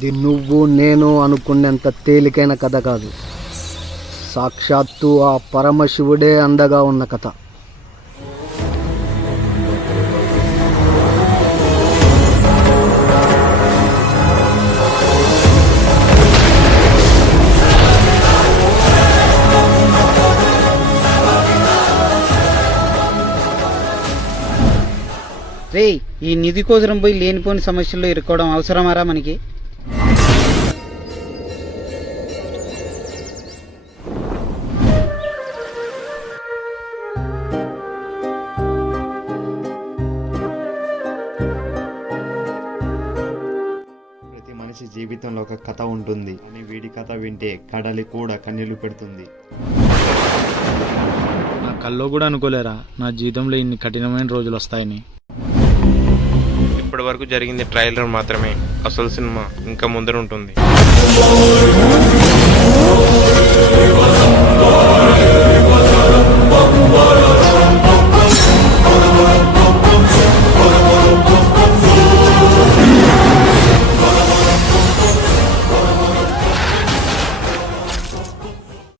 ఇది నువ్వు నేను అనుకునేంత తేలికైన కథ కాదు. సాక్షాత్తు ఆ పరమశివుడే అండగా ఉన్న కథ. రే, ఈ నిధి కోసం పోయి లేనిపోని సమస్యల్లో ఇరుక్కోవడం అవసరమారా మనకి? ప్రతి మనిషి జీవితంలో ఒక కథ ఉంటుంది, కానీ వీడి కథ వింటే కడలి కూడా కన్నీళ్లు పెడుతుంది. నా కల్లో కూడా అనుకోలేరా నా జీవితంలో ఇన్ని కఠినమైన రోజులు వస్తాయని. ఇప్పటి వరకు జరిగింది ట్రైలర్ మాత్రమే. అసలు సినిమా ఇంకా ముందర ఉంటుంది.